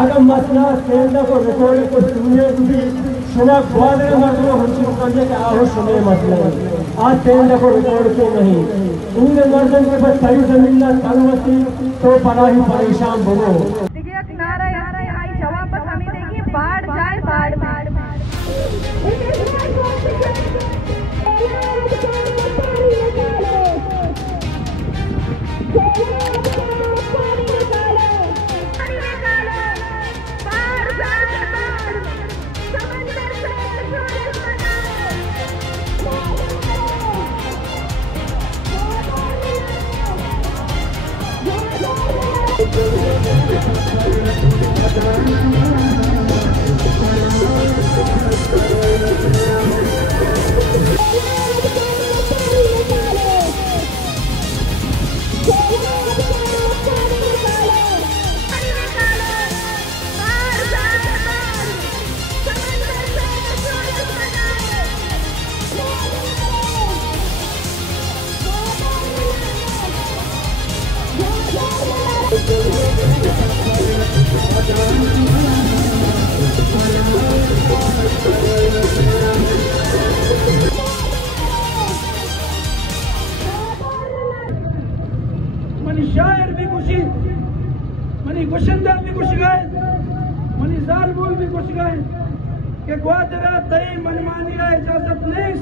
अगर मसला केंद्र को रिकॉर्ड को सुने भी सुना ग्वादर मसलो हमसे करने के आहो सुने मसले आज केंद्र को रिकॉर्ड के नहीं उनके मर्दन के पास सही जमीन ना तलवती तो बड़ा ही परेशान बनो। देखिए एक नारा यहाँ आई जवाब बस हमें देखिए बाढ़ जाए बाढ़ मनी शायर भी खुशी मनी गुशंदर भी खुश गए मनी जालमूल भी खुश गए कि ग्वादरा तई मनमानी इजाजत नहीं